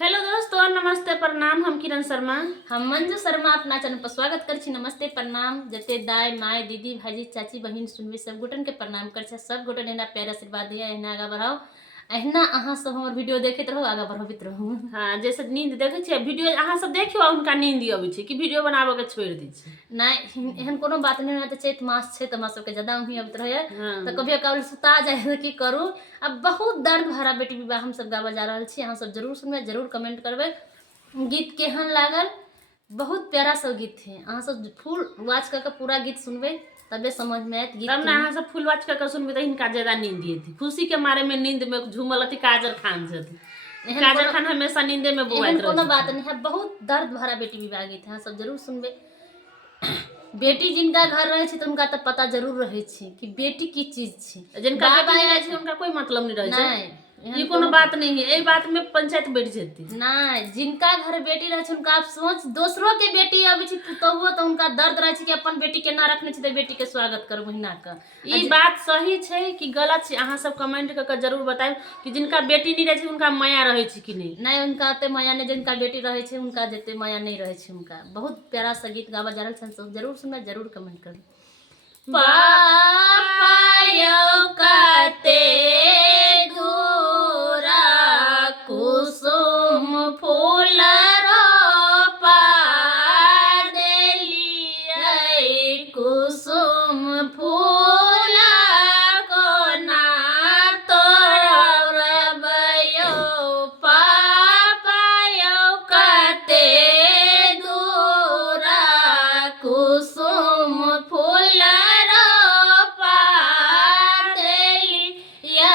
Hello दोस्तों, नमस्ते प्रणाम। हम किरण शर्मा, हम मंजू शर्मा अपना चैनल पर स्वागत कर नमस्ते प्रणाम। जते दाई माय दीदी भाजी चाची बहन सुनबी सब गोटन के प्रणाम कर सब गोटन एना प्यार आशीर्वाद दिया, एना आगा बढ़ाओ, एहना अहाँ सब हमर वीडियो देखते रहो, आगा बढ़ाबित रहो। हाँ जैसे नींद देखे छे वीडियो अहाँ सब देखियो, उनका नींद आबै छे कि वीडियो बनाबो के छोड़ दी छे। नहीं एहन कोनो बात नहीं होत, चैत मास छे त हमरा सब के ज्यादा उही अबत रहे। हाँ। तो कभी कभी सुता जाए की करू। अब बहुत दर्द भरा बेटी विवाह हम सब गावा जा रहल छी, अहाँ सब जरूर सुनबे, जरूर कमेंट करबे गीत केहन लागल। बहुत प्यारा सब गीत है, अहाँ सब फुल वॉच करके पूरा गीत सुनबे तबे समझ में आयत गीत। तब ना अहाँ सब फुल वॉच करके सुनबे त इनका ज्यादा नींद आती। खुशी के मारे में नींद में झूमल थी काजल खान से। काजल खान हमेशा नींदे में बोआइत रहे। कोनो बात नहीं है, बहुत दर्द भरा बेटी विवाह गीत है, सब जरूर सुनबे। बेटी जिनका घर रहे छे तो उनका तो पता जरूर रहे छे कि बेटी की चीज छे। जिनका बेटी नहीं रहे छे उनका कोई मतलब नहीं रहे छे। ये कोनो बात नहीं है, ए बात में पंचायत बैठ जाती। नहीं, जिनका घर बेटी रहे छे उनका आप सोच, दूसरों के बेटी अभी छी तो हुआ तो उनका दर्द रहे छे कि अपन बेटी के ना रखने छे तो बेटी के स्वागत कर महीना का। ये बात सही छे कि गलत छे, अहाँ सब कमेंट करके जरूर बताएं कि जिनका बेटी नहीं रहे छे उनका माया रहे छे कि नहीं। नहीं, उनका ते माया नहीं, जिनका बेटी रहे छे उनका जते माया नहीं रहे छे। उनका बहुत प्यारा सा गीत गावा जा रहल छे, सब जरूर सुनना, जरूर कमेंट कर। पापायो काते दूरा कुसुम फूल रोपा देलियै, कुसुम फूल कोना तोड़बयो। पापायो काते दूरा कुसुम फूल रोपा देलियै,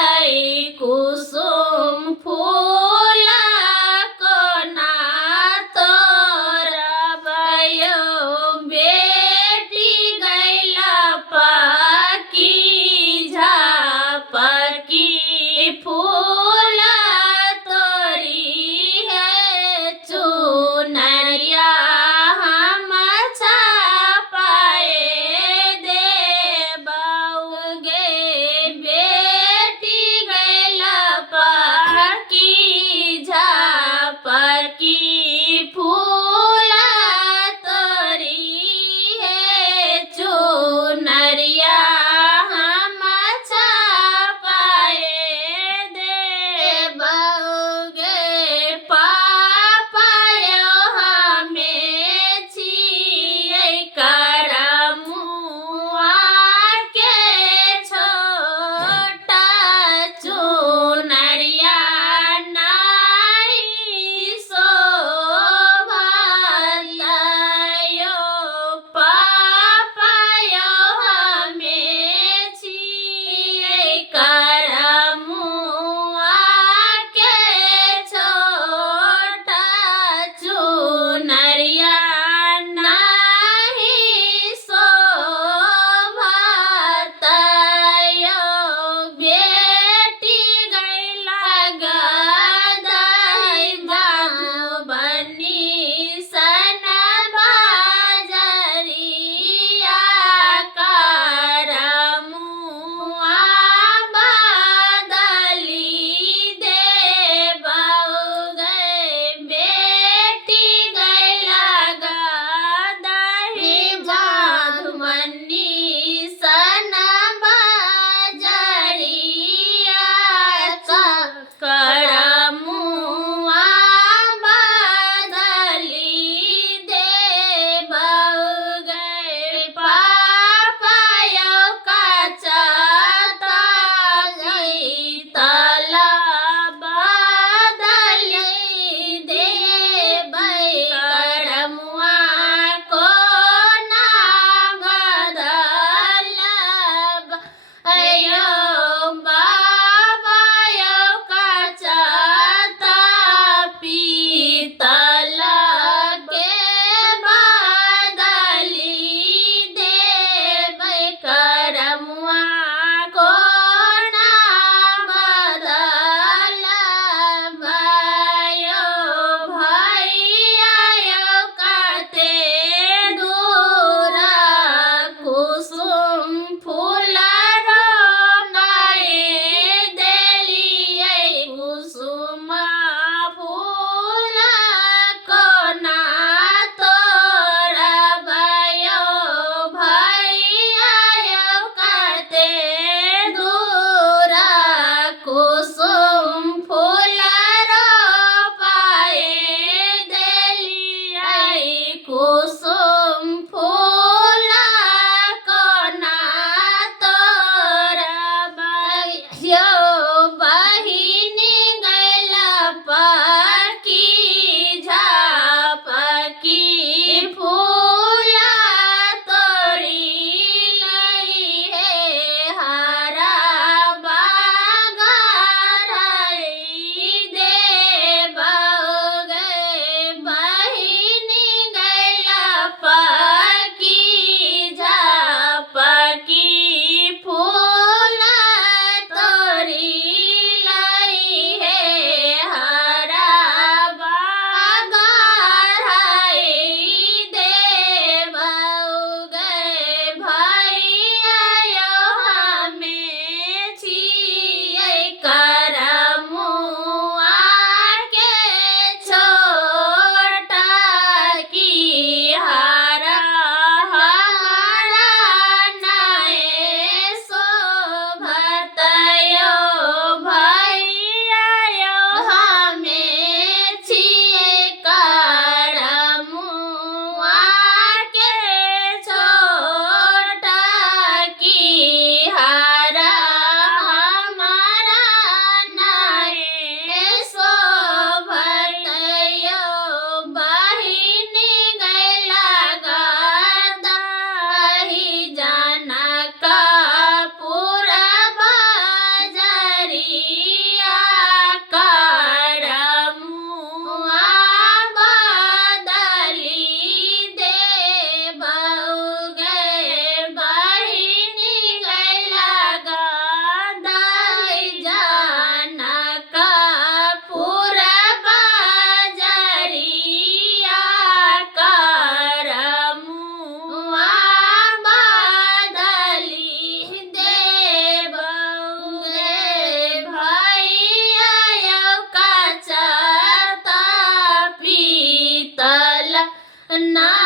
ना